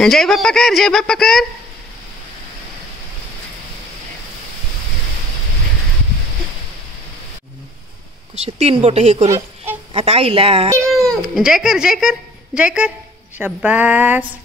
जय बाप्पा कर, जय बाप्पा कर. कसे 3 बोट हे करून आता आईला जय कर, जय कर, जय कर. शाबास.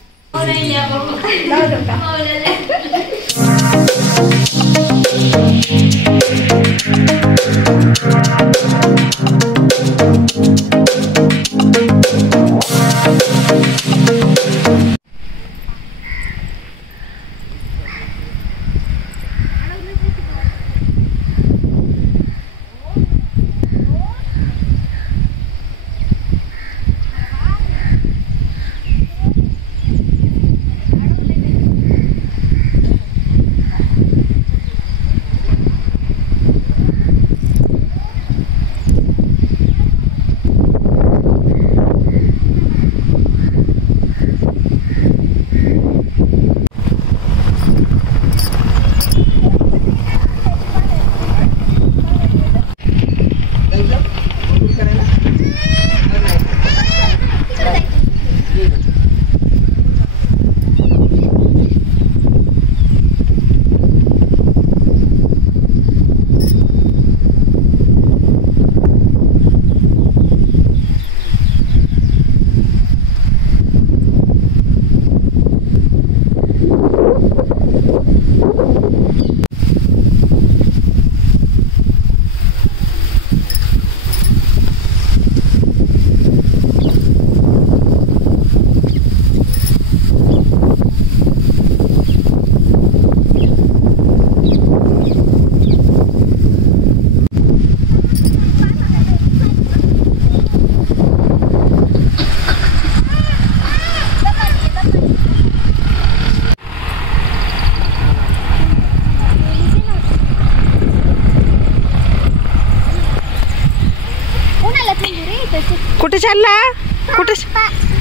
कुठे चालला? कुठे?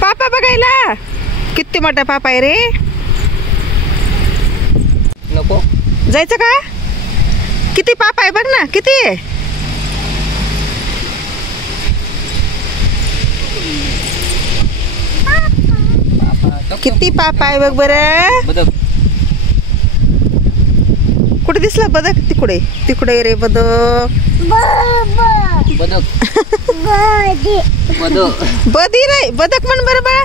पापा बघायला. किती मोठा पापा आहे रे. नको जायचं का? किती पापा आहे बघ ना, किती आहे. किती पापा आहे बघ बरं. बदक कुठे दिसला बदक? तिकडे, तिकडे रे बदक. बदक बदक बदी रे बदक म्हण बरं बाळा.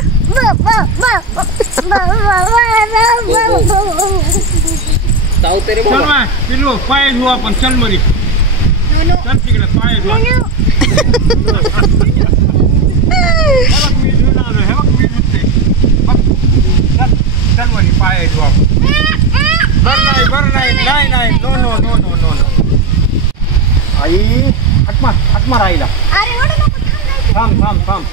चावते रे बाबा. पिल्लू पाय धुवा आपण. चल मरी, चल तिकडे पाय धुवा. चल मरी पाय धुवा. बरं नाही. नो. आई हातमार आईला. थांब.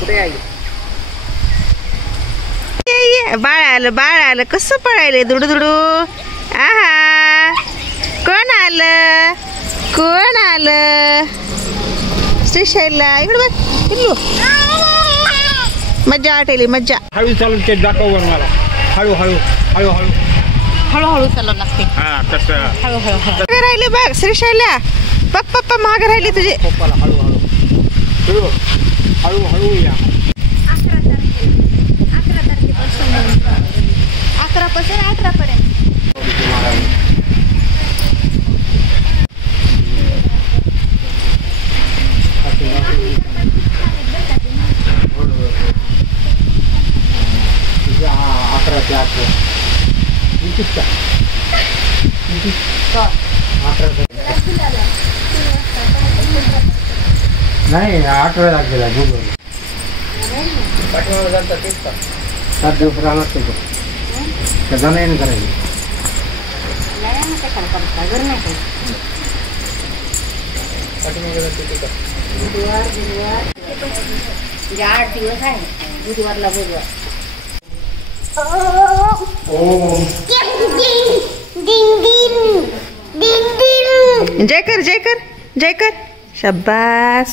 कुठे आई? बाळ आलं कसं पळायले दुडू. आहा, कोण आलं? श्रीशैलला इकडे बघ पिल्लू. मज्जा वाटेली, मज्जा. हळू चालून ते दाखव वर मला. हळू चालू लागते. हा तसं. हळू राहिले बघ श्रीशैल्या. बघ पप्पा महाग राहिले तुझे. पप्पाला हळू या. 11 पासून 18 पर्यंत. नाही 18 लागलेला गुगल. पाठीमागे जाता तेच का? 7 दिवस राहणार तो. त्याचा नाही करायचं. पाठीमागे जाते ते का? बुधवार 8 दिवस आहे. बुधवारला बुधवार. जय कर. शाबास.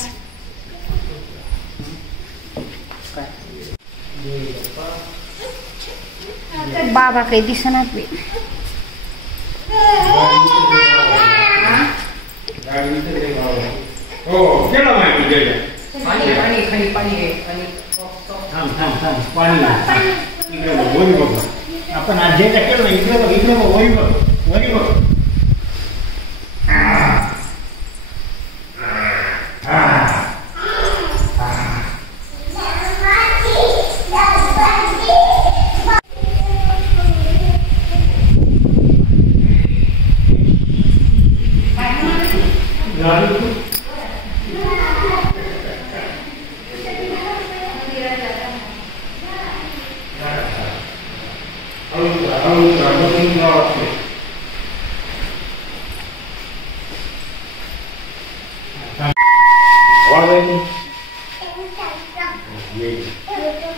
बाबा काही दिसणार बी. हो केला माहिती. पाणी थांब थांब थांब पाणी इकडे बघ वरी बघ आपण आज जे केलं ना इकडे बघ वरी बघ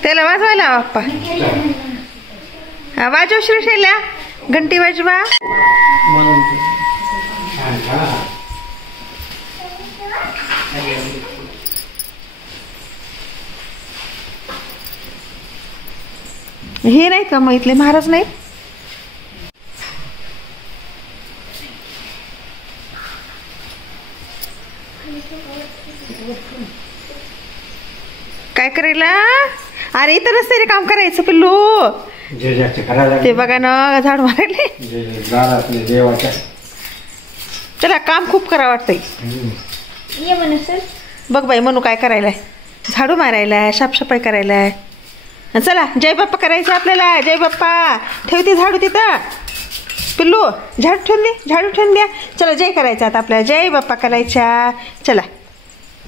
त्याला वाजवायला बाप्पा वाजव श्रीशैल्या घंटी वाजवा हे नाही का मग इथले महाराज नाही काय करायला अरे इथं नसते रे काम करायचं पिल्लू ते बघा ना झाड मारायले देवाच्या त्याला काम खूप करा वाटतंय ये म्हणू सर. बघ बाई म्हणू काय करायलाय झाडू मारायलाय साफसफाई करायलाय चला जय बाप्पा करायचं आपल्याला जय बाप्पा ठेवते झाडू तिथं पिल्लू झाडू ठेवून द्या चला जय करायचं आता आपल्याला जय बाप्पा करायच्या चला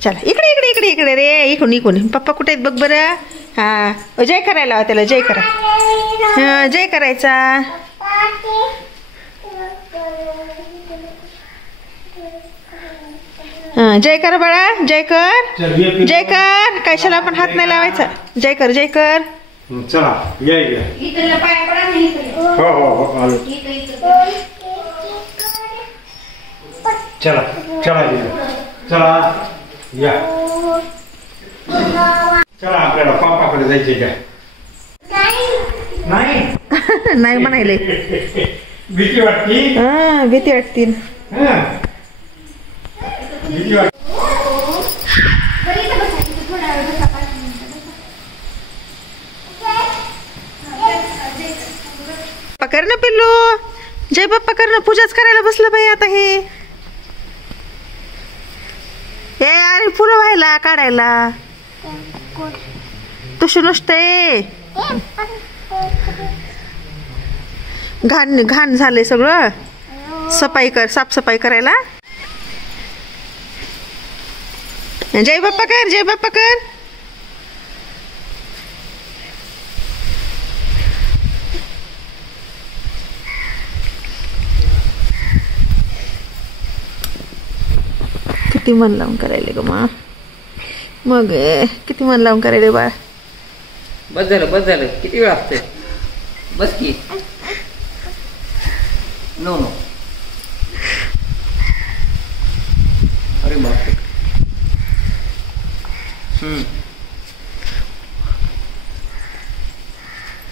चला इकडे रे इकडून पप्पा कुठे आहेत बघ बरं हां जय करायला हवा त्याला जय करा हां जय करायचा हां जय कर बाळा जय कर कशाला आपण हात नाही लावायचा जय कर चला या इथं पाय पडा नाही इथं. हो आलो चला चला या चला आपल्याला पापाकडे जायचे काय नाही म्हणायले भीती वाटती हां भीती वाटतील भीती वाटते बरं इथं बसा. इथं थोडा वेळ बसा. 5 मिनिटं बसा. पकर ना पिल्लू जय बाप्पा कर ना पूजाच करायला बसलं बाई आता हे अरे फुलं व्हायला काढायला तसं नसतंय घाण झालंय सगळं साफसफाई करायला जय बाप्पा कर किती मन लावून करायले ग मग किती मन लावून करायले बाळ बस झालं किती वेळ असते बस की नो अरे बापरे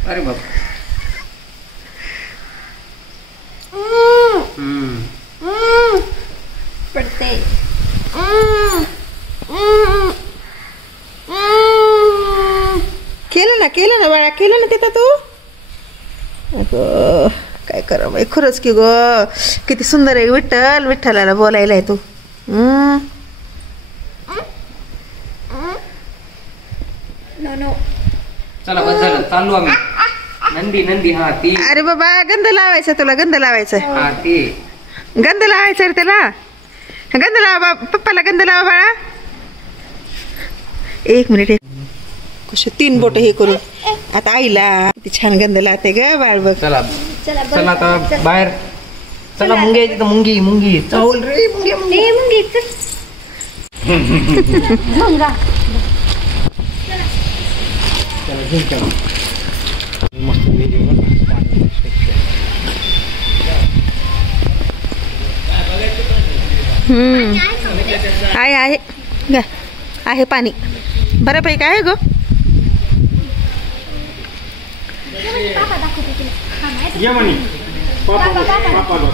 अरे बाप पडते. केलं ना बाळा केलं ना तिथं तू अगं काय करा बाई खरंच की ग किती सुंदर आहे विठ्ठलाला बोलायला आहे तू नो चला बस झालं चाललो आम्ही नंदी हा ती अरे बाबा गंध लावायचा तुला गंध लावायचा हा ती गंध लावायचा रे त्याला गंध लावा पप्पाला गंध लावा बाळा 1 मिनिट कसे 3 बोट हे करून आता आईला किती छान गंध लावते ग बाळ बघ चला चला आता बाहेर चला मुंगी आहे तिथं मुंगी चावल रे मुंगी मंगा मस्त आहे घ्या आहे पाणी बऱ्यापैकी आहे ग पापा दाखवते तुला. ये म्हणे पापा बर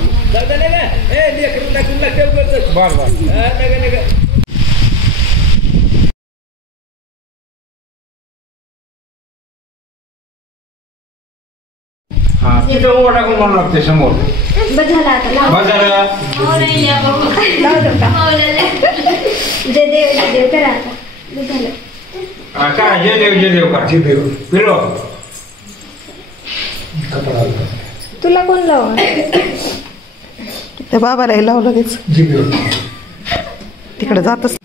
हा तिथं उभं टाकून म्हणून लागते समोर. बस झालं आता लाव. बस झालं. लाव दे का? जय देव जय देव करा आता. बस झालं. हा, काय जय देव का फिरव. तुला कोण लाव? त्या बाबालाही लावलं तेच तिकडे जातच.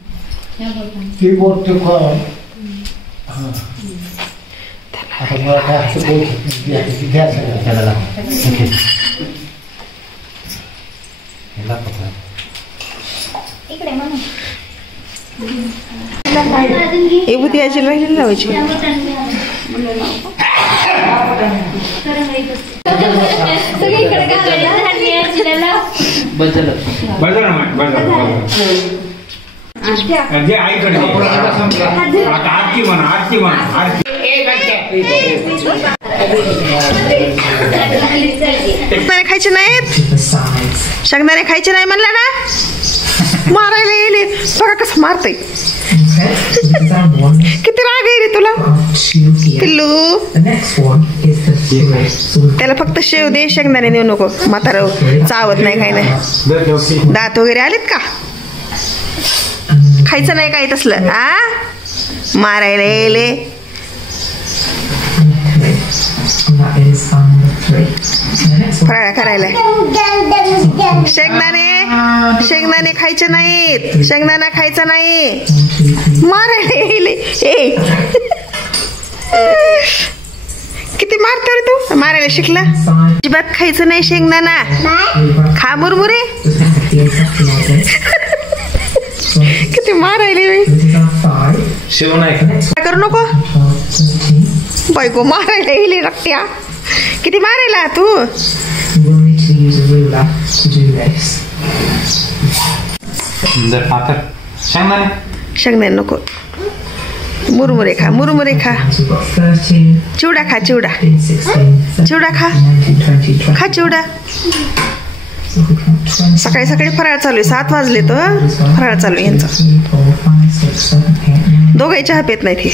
आता मला काय असं बोल घ्या सगळं त्याला इकडे म्हणून. हे बुद्धी आजीला राहिली लावायची. सगळीकडे घालायला. बस झालं. जे आईकडे आता आरती म्हणा आरती. शेंगदाणे खायचे नाहीत. शेंगदाणे खायचे नाही म्हणलं ना. मारायला येईल बघा कसं मारतय. किती राग आहे रे तुला पिल्लू. त्याला फक्त शेव दे, शेंगदाणे देऊ नको. म्हातारा चावत नाही काही नाही. दात वगैरे आलेत का? खायचं नाही काही तसलं. आ मारायला येले. फराळा करायला शेंगदाणे खायचे नाहीत. शेंगदाणा खायचा नाही. मारायला येले. ए किती मारतो रे तू. मारायला शिकला. अजिबात खायचं नाही शेंगदाणा. खा मुरमुरे. किती मारायले. शेव नाही काय करू नको. बायको मारायला येईल रक्त्या. किती मारायला तू. शेंगदाणे नको. मुरमुरे खा. मुरमुरे खा. चिवडा खा. चिवडा खा. खा चिवडा. सकाळी सकाळी फराळ चालू आहे. 7 वाजले तर फराळ चालू आहे यांचा. दोघांही चहा पेत नाही ते.